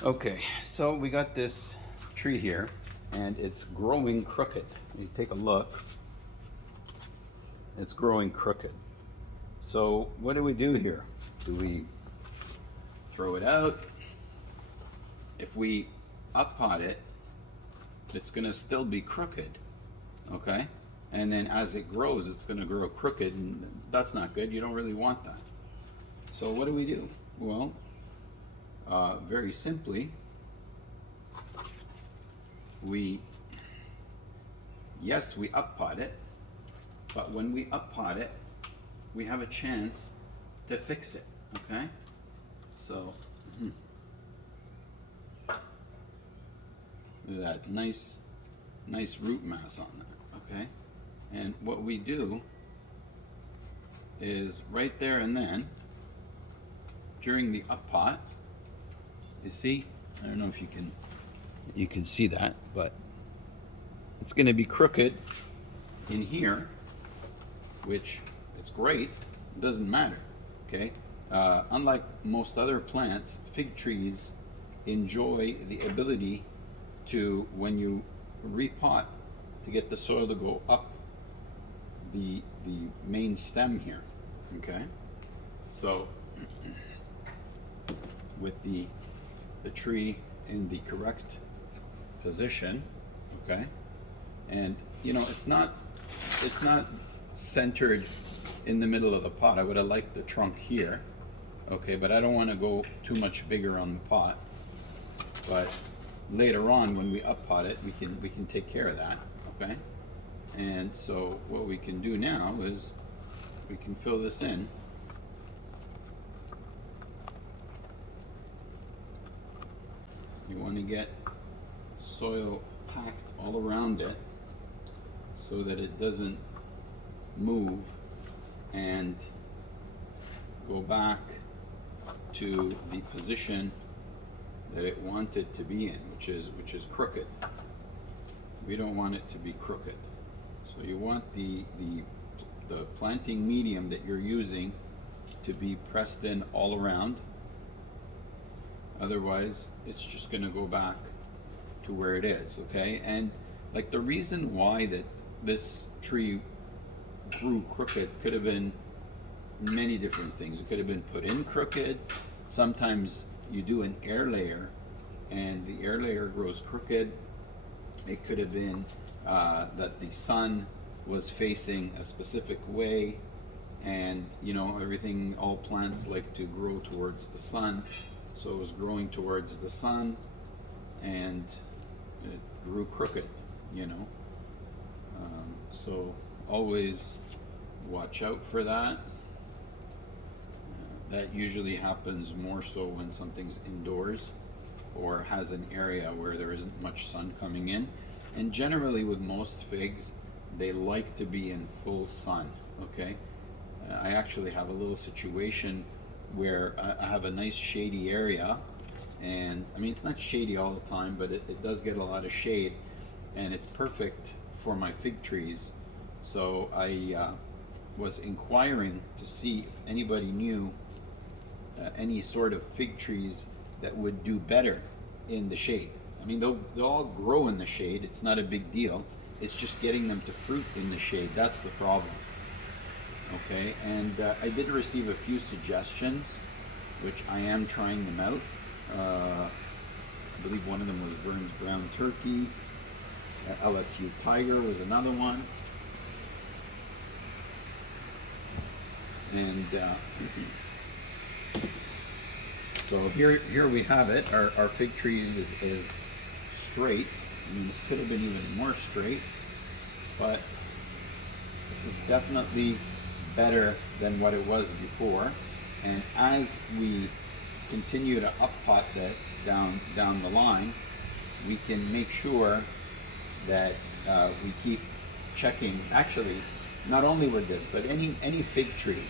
Okay, so we got this tree here and it's growing crooked. You take a look, it's growing crooked. So what do we do here? Do we throw it out? If we up pot it, it's gonna still be crooked, okay? And then as it grows, it's gonna grow crooked, and that's not good. You don't really want that. So what do we do? Well, very simply, we up pot it, but when we up pot it, we have a chance to fix it, okay? So, look at that nice root mass on that, okay? And what we do is right there and then, during the up pot, you see, I don't know if you can see that, but it's going to be crooked in here, which it's great. It doesn't matter, okay? Unlike most other plants, fig trees enjoy the ability to, when you repot, to get the soil to go up the main stem here, okay? So with the tree in the correct position, okay, and you know it's not centered in the middle of the pot. I would have liked the trunk here, okay, but I don't want to go too much bigger on the pot. But later on, when we up pot it, we can take care of that, okay. And so what we can do now is we can fill this in. You want to get soil packed all around it so that it doesn't move and go back to the position that it wanted to be in, which is crooked. We don't want it to be crooked. So you want the planting medium that you're using to be pressed in all around. Otherwise, it's just going to go back to where it is, okay? And like the reason why that this tree grew crooked could have been many different things. It could have been put in crooked. Sometimes you do an air layer and the air layer grows crooked. It could have been that the sun was facing a specific way, and you know, everything, all plants like to grow towards the sun. So it was growing towards the sun and it grew crooked, you know. So always watch out for that. That usually happens more so when something's indoors or has an area where there isn't much sun coming in. And generally with most figs, they like to be in full sun, okay? I actually have a little situation where I have a nice shady area, and I mean it's not shady all the time, but it does get a lot of shade, and it's perfect for my fig trees. So I was inquiring to see if anybody knew any sort of fig trees that would do better in the shade. I mean they'll all grow in the shade, it's not a big deal, it's just getting them to fruit in the shade, that's the problem. Okay, and I did receive a few suggestions, which I am trying them out. I believe one of them was Vern's Brown Turkey. LSU Tiger was another one. And so here we have it. Our fig tree is straight. I mean, it could have been even more straight, but this is definitely better than what it was before. And as we continue to up pot this down the line, we can make sure that we keep checking. Actually, not only with this, but any fig tree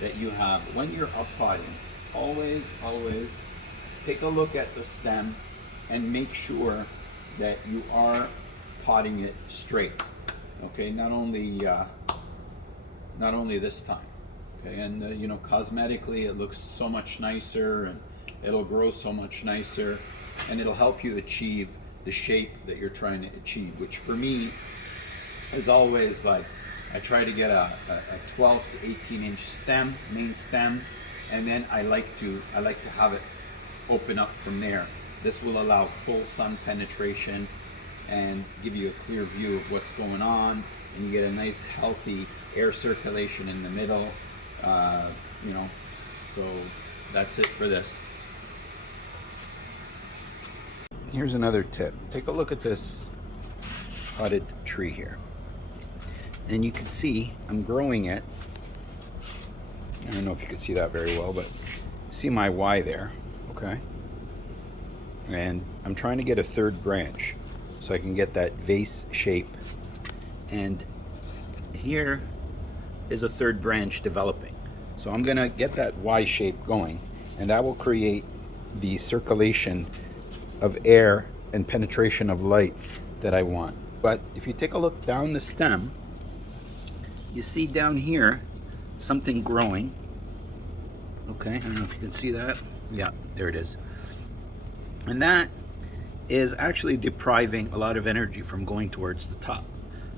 that you have, when you're up potting, always take a look at the stem and make sure that you are potting it straight. Okay, not only this time. Okay, and you know, cosmetically it looks so much nicer and it'll grow so much nicer. and it'll help you achieve the shape that you're trying to achieve, which for me is always like, I try to get a 12 to 18 inch stem, main stem, and then I like to have it open up from there. This will allow full sun penetration and give you a clear view of what's going on, and you get a nice healthy air circulation in the middle. You know, so that's it for this. Here's another tip. Take a look at this potted tree here. And you can see I'm growing it. I don't know if you can see that very well, but see my Y there, okay? And I'm trying to get a third branch so I can get that vase shape. And here is a third branch developing. So I'm gonna get that Y shape going, and that will create the circulation of air and penetration of light that I want. But if you take a look down the stem, you see down here something growing. Okay, I don't know if you can see that. Yeah, there it is. And that is actually depriving a lot of energy from going towards the top.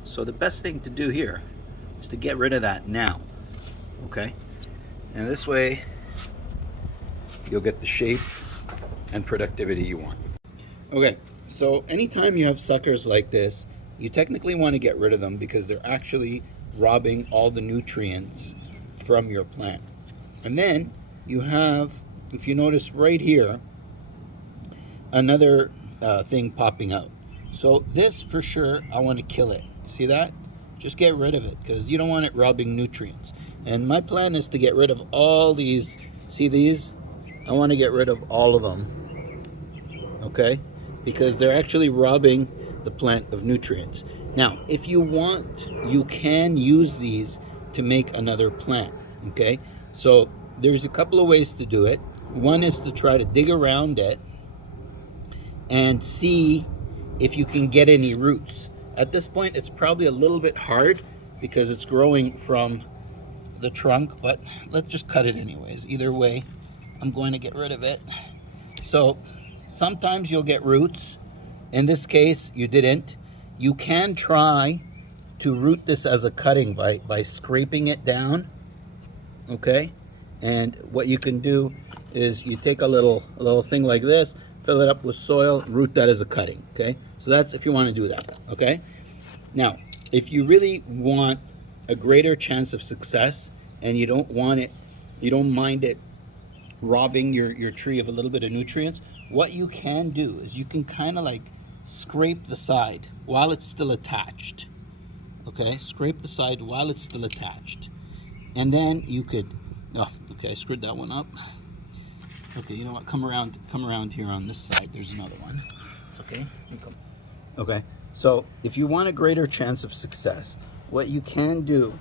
So the best thing to do here is to get rid of that now. Okay, and this way you'll get the shape and productivity you want. Okay, so anytime you have suckers like this, you technically want to get rid of them because they're actually robbing all the nutrients from your plant. And then you have, if you notice right here, another thing popping out. So this for sure, I want to kill it. See that? Just get rid of it because you don't want it robbing nutrients. And my plan is to get rid of all these. See these? I want to get rid of all of them. Okay? Because they're actually robbing the plant of nutrients. Now, if you want, you can use these to make another plant. Okay? So there's a couple of ways to do it. One is to try to dig around it and see if you can get any roots. At this point, it's probably a little bit hard because it's growing from the trunk, but let's just cut it anyways. Either way, I'm going to get rid of it. So sometimes you'll get roots. In this case, you didn't. You can try to root this as a cutting by scraping it down, okay? And what you can do is you take a little thing like this, fill it up with soil, root that as a cutting, okay? So that's if you want to do that, okay? Now, if you really want a greater chance of success and you don't want it, you don't mind it robbing your tree of a little bit of nutrients, what you can do is you can kind of like scrape the side while it's still attached, okay? Scrape the side while it's still attached. And then you could, oh, okay, I screwed that one up. Okay, you know what, come around here on this side, there's another one. It's okay, okay. So if you want a greater chance of success, what you can do,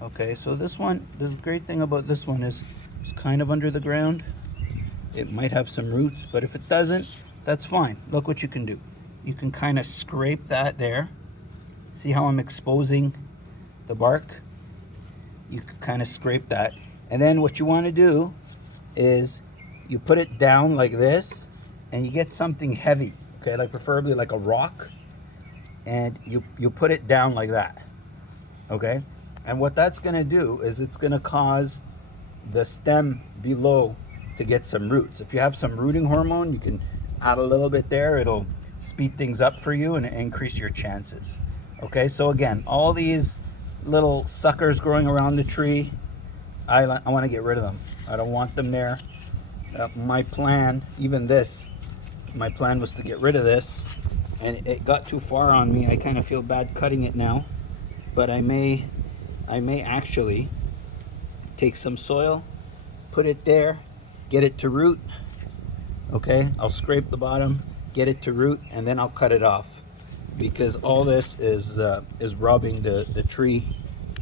okay, so this one, the great thing about this one is it's kind of under the ground. It might have some roots, but if it doesn't, that's fine. Look what you can do. You can kind of scrape that there. See how I'm exposing the bark? You can kind of scrape that. And then what you want to do is you put it down like this and you get something heavy, okay, like preferably like a rock, and you put it down like that, okay? And what that's going to do is it's going to cause the stem below to get some roots. If you have some rooting hormone, you can add a little bit there. It'll speed things up for you and increase your chances. Okay, so again, all these little suckers growing around the tree, I want to get rid of them. I don't want them there. My plan, even this, my plan was to get rid of this, and it got too far on me. I kind of feel bad cutting it now, but I may actually take some soil, put it there, get it to root. Okay, I'll scrape the bottom, get it to root, and then I'll cut it off, because all this is robbing the tree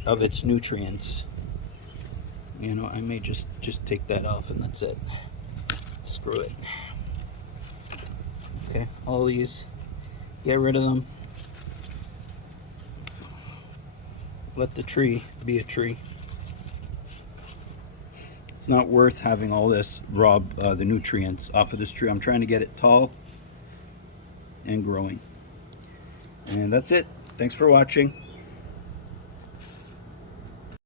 of its nutrients. You know, I may just take that off and that's it. Screw it. Okay, all these, get rid of them. Let the tree be a tree. It's not worth having all this rob the nutrients off of this tree. I'm trying to get it tall and growing. And that's it. Thanks for watching.